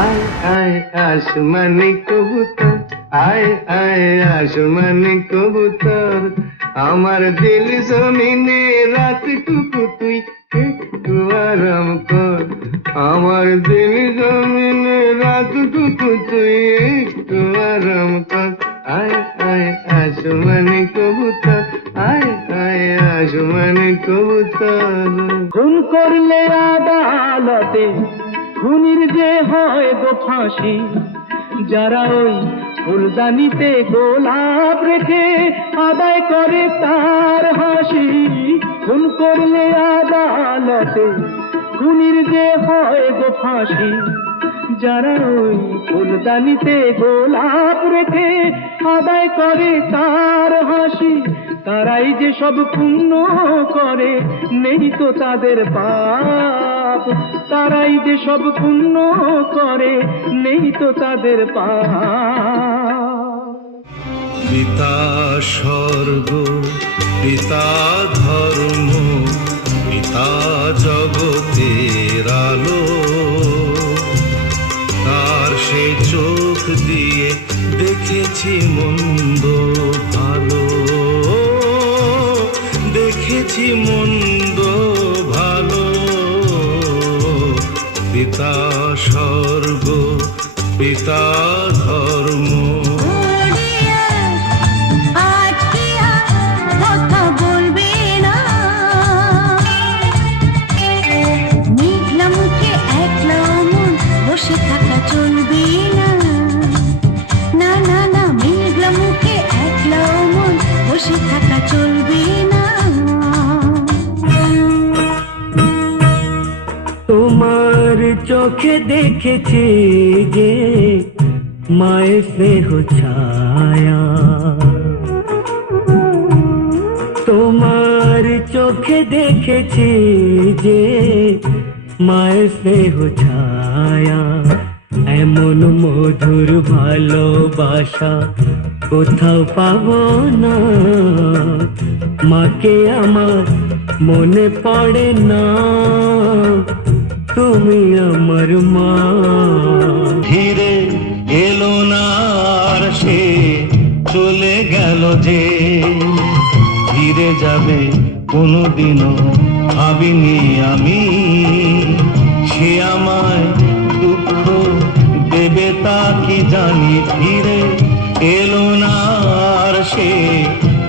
আয় আয় আসমানি কবুতর, আয় আয় আসমানি কবুতর, আমার দিল জমিনে রাতটুকু তুই একটু আরাম কর। আমার দিল জমিনে রাতটুকু তুই একটু আরাম কর। আয় আয় আসমানি কবুতর, আয় আয় আসমানি কবুতর। খুন করলে আদালতে খুনির যে হয় গো ফাঁসি, যারা ওই ফুলদানিতে গোলাপ রেখে আদায় করে তার হাসি। খুন করলে আদালতে খুনির যে হয় গো ফাঁসি, যারা ওই ফুলদানিতে গোলাপ রেখে আদায় করে তার হাসি। তারাই যে সব পুণ্য করে, নেই তো তাদের পাপ। তারাই যে সব পুণ্য করে, নেই তো তাদের পাপ। পিতা স্বর্গ, পিতা ধর্ম, পিতা জগতের আলো, তার সে চোখ দিয়ে দেখেছি মন্দ ভালো, দেখেছি মন্দ ভালো। পিতা স্বর্গ, পিতা ধর্ম। বসে থাকা চলবে না, না না না, মেঘলা মুখে একলা মন বসে থাকা চলবে না। তোমার চোখে দেখেছি যে মায়ের স্নেহ ছায়া, তোমার চোখে দেখেছি যে মায়ের স্নেহ ছায়া। এমন মধুর ভালোবাসা কোথাও পাবো না, মাকে আমার মনে পড়ে না, তুমি আমার মা। ফিরে এলো না আর সে চলে গেল যে, ফিরে যাবে কোনোদিনও ভাবিনি আমি। সে আমায় দুঃখ দেবে তা কি জানি, ফিরে এলো না আর সে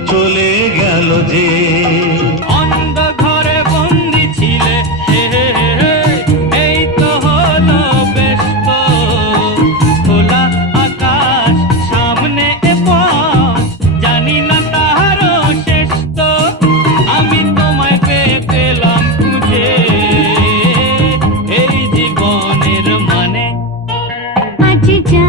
চলে গেল যে। অন্ধ ঘরে বন্দি ছিলে, এই তো হলো ব্যস্ত। খোলা আকাশ সামনে এ পথ, জানি না তাহারও শেষ তো। আমি তোমায় পেয়ে পেলাম খুঁজে এই জীবনের মানে। আজ যা